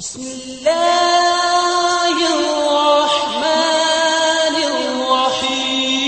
بسم اللہ الرحمن الرحیم۔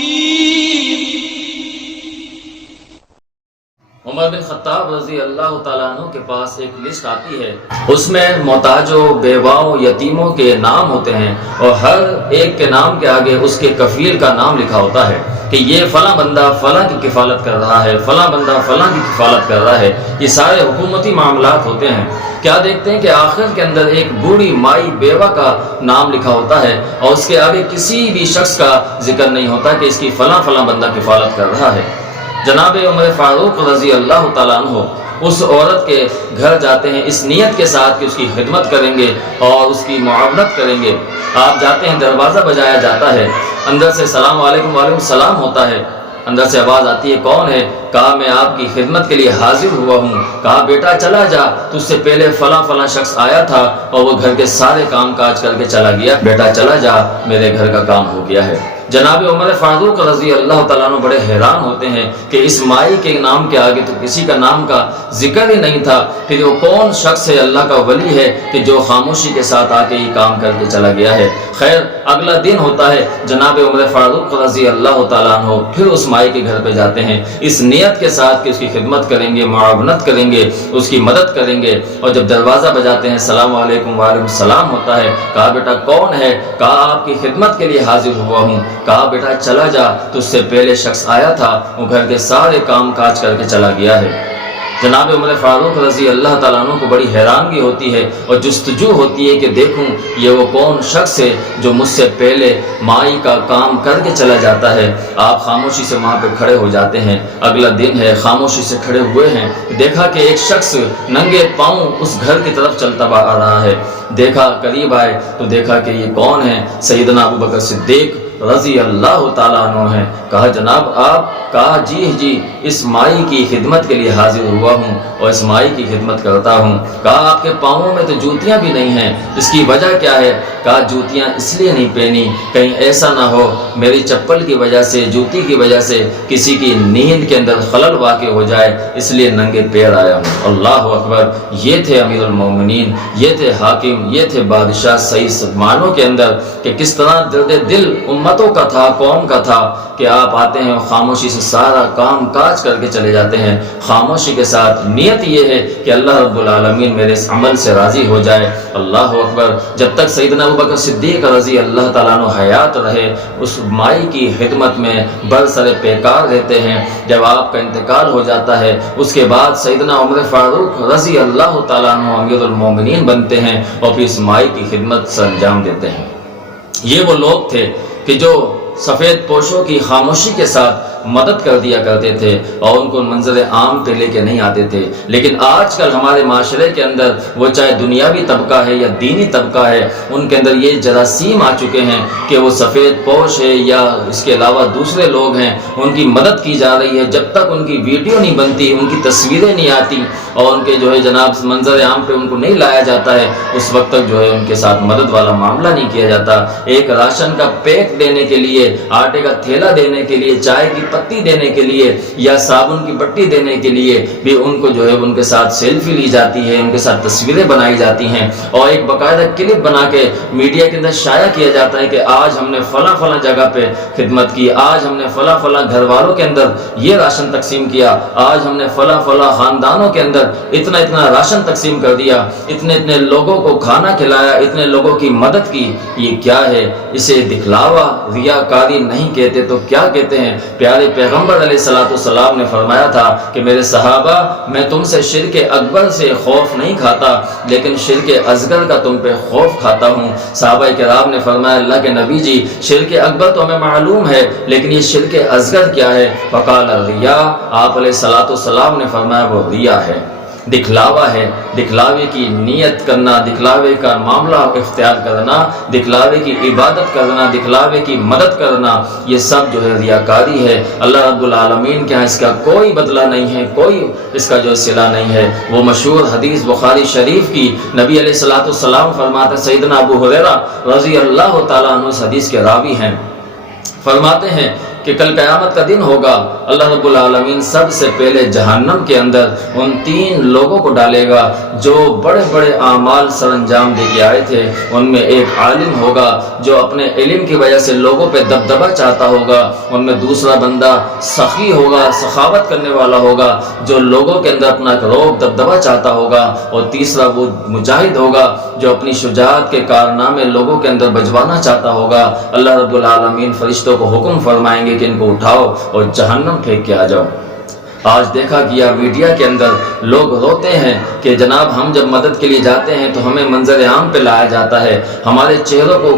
عمر بن خطاب رضی اللہ تعالیٰ عنہ کے پاس ایک لسٹ آتی ہے، اس میں محتاجوں، بیواؤں، یتیموں کے نام ہوتے ہیں اور ہر ایک کے نام کے آگے اس کے کفیل کا نام لکھا ہوتا ہے کہ یہ فلاں بندہ فلاں کی کفالت کر رہا ہے، فلاں بندہ فلاں کی کفالت کر رہا ہے۔ یہ سارے حکومتی معاملات ہوتے ہیں۔ کیا دیکھتے ہیں کہ آخر کے اندر ایک بوڑھی مائی بیوہ کا نام لکھا ہوتا ہے اور اس کے آگے کسی بھی شخص کا ذکر نہیں ہوتا کہ اس کی فلاں فلاں بندہ کفالت کر رہا ہے۔ جناب عمر فاروق رضی اللہ تعالیٰ عنہ اس عورت کے گھر جاتے ہیں اس نیت کے ساتھ کہ اس کی خدمت کریں گے اور اس کی معاونت کریں گے۔ آپ جاتے ہیں، دروازہ بجایا جاتا ہے، اندر سے سلام علیکم وعلیکم السلام ہوتا ہے، اندر سے آواز آتی ہے کون ہے؟ کہا میں آپ کی خدمت کے لیے حاضر ہوا ہوں۔ کہا بیٹا چلا جا، تجھ سے پہلے فلاں فلاں شخص آیا تھا اور وہ گھر کے سارے کام کاج کر کے چلا گیا، بیٹا چلا جا، میرے گھر کا کام ہو گیا ہے۔ جناب عمر فاروق رضی اللہ تعالیٰ عنہ بڑے حیران ہوتے ہیں کہ اس مائی کے نام کے آگے تو کسی کا نام کا ذکر ہی نہیں تھا، پھر وہ کون شخص ہے، اللہ کا ولی ہے کہ جو خاموشی کے ساتھ آ کے یہ کام کر کے چلا گیا ہے۔ خیر اگلا دن ہوتا ہے، جناب عمر فاروق رضی اللہ تعالیٰ عنہ پھر اس مائی کے گھر پہ جاتے ہیں اس نیت کے ساتھ کہ اس کی خدمت کریں گے، معاونت کریں گے، اس کی مدد کریں گے۔ اور جب دروازہ بجاتے ہیں السلام علیکم وعلیکم السلام ہوتا ہے۔ کہا بیٹا کون ہے؟ کہا آپ کی خدمت کے لیے حاضر ہوا ہوں۔ کہا بیٹا چلا جا، تجھ سے پہلے شخص آیا تھا، وہ گھر کے سارے کام کاج کر کے چلا گیا ہے۔ جناب عمر فاروق رضی اللہ تعالیٰ عنہ کو بڑی حیرانگی ہوتی ہے اور جستجو ہوتی ہے کہ دیکھوں یہ وہ کون شخص ہے جو مجھ سے پہلے مائی کا کام کر کے چلا جاتا ہے۔ آپ خاموشی سے وہاں پہ کھڑے ہو جاتے ہیں، اگلا دن ہے، خاموشی سے کھڑے ہوئے ہیں، دیکھا کہ ایک شخص ننگے پاؤں اس گھر کی طرف چلتا آ رہا ہے۔ دیکھا، قریب آئے تو دیکھا کہ یہ کون ہے؟ سیدنا ابوبکر صدیق رضی اللہ تعالیٰ عنہ ہے۔ کہا جناب آپ؟ کہا جی اس مائی کی خدمت کے لیے حاضر ہوا ہوں اور اس مائی کی خدمت کرتا ہوں۔ کہا آپ کے پاؤں میں تو جوتیاں بھی نہیں ہیں، اس کی وجہ کیا ہے؟ کہا جوتیاں اس لیے نہیں پہنی کہیں ایسا نہ ہو میری چپل کی وجہ سے، جوتی کی وجہ سے کسی کی نیند کے اندر خلل واقع ہو جائے، اس لیے ننگے پیر آیا ہوں۔ اللہ اکبر! یہ تھے امیر المومنین، یہ تھے حاکم، یہ تھے بادشاہ، صحیح معنوں کے اندر کہ کس طرح درد دل امتوں کا تھا، قوم کا تھا کہ آپ آتے ہیں خاموشی سے سارا کام کاج کر کے چلے جاتے ہیں، خاموشی کے ساتھ نیت یہ ہے کہ اللہ رب العالمین میرے اس عمل سے راضی ہو جائے۔ اللہ اکبر! جب تک سیدنا ابوبکر صدیق رضی اللہ تعالیٰ عنہ حیات رہے اس مائی کی خدمت میں برسر پیکار رہتے ہیں۔ جب آپ کا انتقال ہو جاتا ہے اس کے بعد سیدنا عمر فاروق رضی اللہ تعالیٰ عنہ امیر المومنین بنتے ہیں اور پھر اس مائی کی خدمت سے انجام دیتے ہیں۔ یہ وہ لوگ تھے کہ جو سفید پوشوں کی خاموشی کے ساتھ مدد کر دیا کرتے تھے اور ان کو منظر عام پہ لے کے نہیں آتے تھے۔ لیکن آج کل ہمارے معاشرے کے اندر وہ چاہے دنیاوی طبقہ ہے یا دینی طبقہ ہے، ان کے اندر یہ جراثیم آ چکے ہیں کہ وہ سفید پوش ہے یا اس کے علاوہ دوسرے لوگ ہیں، ان کی مدد کی جا رہی ہے۔ جب تک ان کی ویڈیو نہیں بنتی، ان کی تصویریں نہیں آتی اور ان کے جو ہے جناب منظر عام پہ ان کو نہیں لایا جاتا ہے، اس وقت تک جو ہے ان کے ساتھ مدد والا معاملہ نہیں کیا جاتا۔ ایک راشن کا پیک دینے کے لیے، آٹے کا تھیلا دینے کے لیے، چائے کی پتی دینے کے لیے یا صابن کی بٹی دینے کے لیے بھی ان کو جو ہے ان کے ساتھ سیلفی لی جاتی ہے، ان کے ساتھ تصویریں بنائی جاتی ہیں اور ایک باقاعدہ کلپ بنا کے میڈیا کے اندر شائع کیا جاتا ہے کہ آج ہم نے فلاں فلاں جگہ پہ خدمت کی، آج ہم نے فلاں فلاں گھر والوں کے اندر یہ راشن تقسیم کیا، آج ہم نے فلاں فلاں خاندانوں کے اندر اتنا اتنا راشن تقسیم کر دیا، اتنے اتنے لوگوں کو کھانا کھلایا، اتنے لوگوں کی مدد کی۔ یہ کیا ہے؟ اسے دکھلاوا، ریاکاری نہیں کہتے تو کیا کہتے ہیں؟ پیارے پیغمبر علیہ السلام نے فرمایا تھا کہ میرے صحابہ میں تم سے شرک اکبر سے خوف نہیں کھاتا لیکن شرک اصغر کا تم پہ خوف کھاتا ہوں۔ صحابہ کرام نے فرمایا اللہ کے نبی جی شرک اکبر تو ہمیں معلوم ہے لیکن یہ شرک اصغر کیا ہے؟ فقال الریا، آپ علیہ السلام نے فرمایا وہ ریا ہے، دکھلاوا ہے، دکھلاوے کی نیت کرنا، دکھلاوے کا معاملہ اختیار کرنا، دکھلاوے کی عبادت کرنا، دکھلاوے کی مدد کرنا، یہ سب جو ہے ریاکاری ہے۔ اللہ رب العالمین کے ہاں اس کا کوئی بدلہ نہیں ہے، کوئی اس کا جو صلہ نہیں ہے۔ وہ مشہور حدیث بخاری شریف کی نبی علیہ السلام فرماتے، سیدنا ابو ہریرہ رضی اللہ تعالیٰ عنہ اس حدیث کے راوی ہیں، فرماتے ہیں کہ کل قیامت کا دن ہوگا، اللہ رب العالمین سب سے پہلے جہنم کے اندر ان 3 لوگوں کو ڈالے گا جو بڑے بڑے اعمال سر انجام دے کے آئے تھے۔ ان میں ایک عالم ہوگا جو اپنے علم کی وجہ سے لوگوں پہ دبدبہ چاہتا ہوگا، ان میں دوسرا بندہ سخی ہوگا، سخاوت کرنے والا ہوگا جو لوگوں کے اندر اپنا رعب دبدبہ چاہتا ہوگا، اور تیسرا وہ مجاہد ہوگا جو اپنی شجاعت کے کارنامے لوگوں کے اندر بجوانا چاہتا ہوگا۔ اللہ رب العالمین فرشتوں کو حکم فرمائیں گے کہ ان کو اٹھاؤ اور جہنم پھینک کے آ جاؤ۔ آج دیکھا گیا میڈیا کے اندر لوگ روتے ہیں کہ جناب ہم جب مدد کے لیے جاتے ہیں تو ہمیں منظر عام پہ لایا جاتا ہے، ہمارے چہروں کو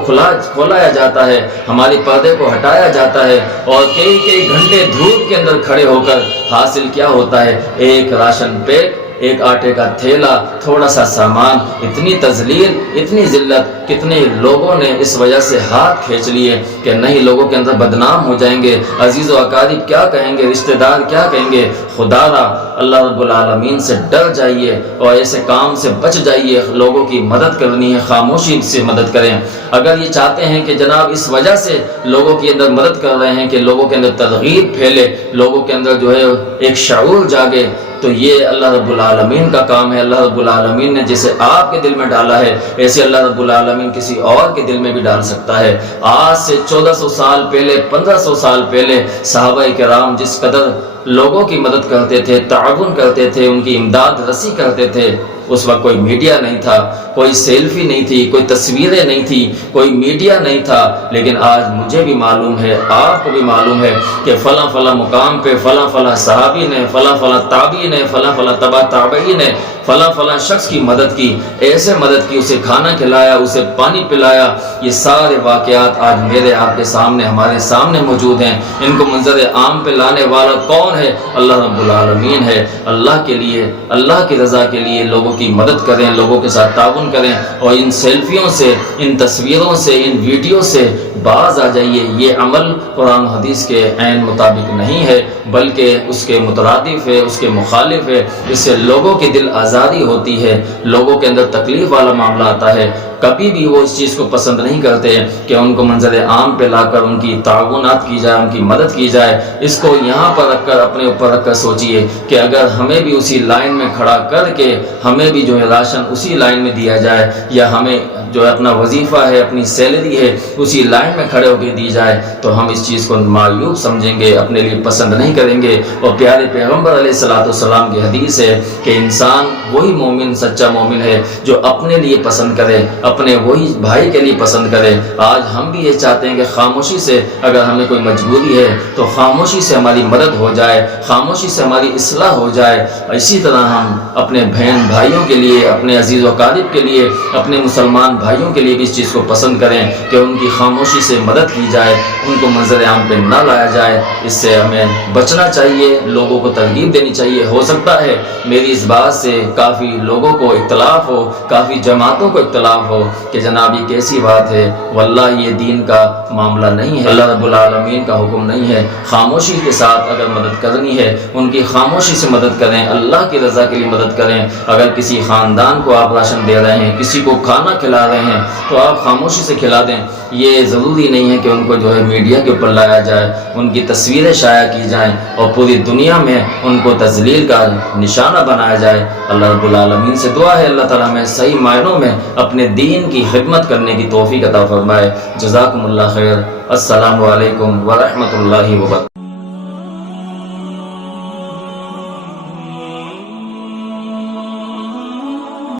کھولایا جاتا ہے، ہمارے پردے کو ہٹایا جاتا ہے، اور کئی گھنٹے دھوپ کے اندر کھڑے ہو کر حاصل کیا ہوتا ہے؟ ایک راشن پیک، ایک آٹے کا تھیلا، تھوڑا سا سامان۔ اتنی تذلیل، اتنی ذلت، کتنے لوگوں نے اس وجہ سے ہاتھ کھینچ لیے کہ نہیں، لوگوں کے اندر بدنام ہو جائیں گے، عزیز و اقارب کیا کہیں گے، رشتہ دار کیا کہیں گے۔ خدا را اللہ رب العالمین سے ڈر جائیے اور ایسے کام سے بچ جائیے۔ لوگوں کی مدد کرنی ہے، خاموشی سے مدد کریں۔ اگر یہ چاہتے ہیں کہ جناب اس وجہ سے لوگوں کے اندر مدد کر رہے ہیں کہ لوگوں کے اندر ترغیب پھیلے، لوگوں کے اندر جو ہے ایک شعور جاگے، تو یہ اللہ رب العالمین کا کام ہے۔ اللہ رب العالمین نے جسے آپ کے دل میں ڈالا ہے، ایسے اللہ رب العالمین کسی اور کے دل میں بھی ڈال سکتا ہے۔ آج سے 1400 سال پہلے، 1500 سال پہلے صحابہ کرام جس قدر لوگوں کی مدد کرتے تھے، تعاون کرتے تھے، ان کی امداد رسی کرتے تھے، اس وقت کوئی میڈیا نہیں تھا، کوئی سیلفی نہیں تھی، کوئی تصویریں نہیں تھی، کوئی میڈیا نہیں تھا۔ لیکن آج مجھے بھی معلوم ہے، آپ کو بھی معلوم ہے کہ فلاں فلاں مقام پہ فلاں فلاں صحابی نے، فلاں فلاں تابعی نے، فلاں فلاں تبع تابعی نے فلاں فلاں شخص کی مدد کی، ایسے مدد کی، اسے کھانا کھلایا، اسے پانی پلایا۔ یہ سارے واقعات آج میرے آپ کے سامنے، ہمارے سامنے موجود ہیں۔ ان کو منظر عام پہ لانے والا کون ہے؟ اللہ رب العالمین ہے۔ اللہ کے لیے، اللہ کی رضا کے لیے لوگوں کی مدد کریں، لوگوں کے ساتھ تعاون کریں، اور ان سیلفیوں سے، ان تصویروں سے، ان ویڈیو سے باز آ جائیے۔ یہ عمل قرآن و حدیث کے عین مطابق نہیں ہے، بلکہ اس کے مترادف ہے، اس کے مخالف ہے۔ اس سے لوگوں کے دل آزاری ہوتی ہے، لوگوں کے اندر تکلیف والا معاملہ آتا ہے۔ کبھی بھی وہ اس چیز کو پسند نہیں کرتے کہ ان کو منظر عام پہ لا کر ان کی تعاونات کی جائے، ان کی مدد کی جائے۔ اس کو یہاں پر رکھ کر، اپنے اوپر رکھ کر سوچئے کہ اگر ہمیں بھی اسی لائن میں کھڑا کر کے ہمیں بھی جو ہے راشن اسی لائن میں دیا جائے، یا ہمیں جو اپنا وظیفہ ہے، اپنی سیلری ہے، اسی لائن میں کھڑے ہو کے دی جائے، تو ہم اس چیز کو معیوب سمجھیں گے، اپنے لیے پسند نہیں کریں گے۔ اور پیارے پیغمبر علیہ السلام کی حدیث ہے کہ انسان وہی مومن، سچا مومن ہے جو اپنے لیے پسند کرے، اپنے وہی بھائی کے لیے پسند کرے۔ آج ہم بھی یہ چاہتے ہیں کہ خاموشی سے، اگر ہمیں کوئی مجبوری ہے تو خاموشی سے ہماری مدد ہو جائے، خاموشی سے ہماری اصلاح ہو جائے۔ اسی طرح ہم اپنے بہن بھائیوں کے لیے، اپنے عزیز و اقارب کے لیے، اپنے مسلمان بھائیوں کے لیے بھی اس چیز کو پسند کریں کہ ان کی خاموشی سے مدد کی جائے، ان کو منظر عام پہ نہ لایا جائے۔ اس سے ہمیں بچنا چاہیے، لوگوں کو ترغیب دینی چاہیے۔ ہو سکتا ہے میری اس بات سے کافی لوگوں کو اختلاف ہو، کافی جماعتوں کو اختلاف ہو کہ جناب یہ کیسی بات ہے، واللہ یہ دین کا معاملہ نہیں ہے، اللہ رب العالمین کا حکم نہیں ہے۔ خاموشی کے ساتھ اگر مدد کرنی ہے، ان کی خاموشی سے مدد کریں، اللہ کی رضا کے لیے مدد کریں۔ اگر کسی خاندان کو آپ راشن دے رہے ہیں، کسی کو کھانا کھلا رہے ہیں، تو آپ خاموشی سے کھلا دیں۔ یہ ضروری نہیں ہے کہ ان کو جو ہے میڈیا کے اوپر لایا جائے، ان کی تصویریں شائع کی جائیں اور پوری دنیا میں ان کو تذلیل کا نشانہ بنایا جائے۔ اللہ رب العالمین سے دعا ہے اللہ تعالیٰ ہمیں صحیح معنوں میں اپنے دین کی خدمت کرنے کی توفیق عطا فرمائے۔ جزاکم اللہ خیر۔ السلام علیکم ورحمۃ اللہ وبرکاتہ۔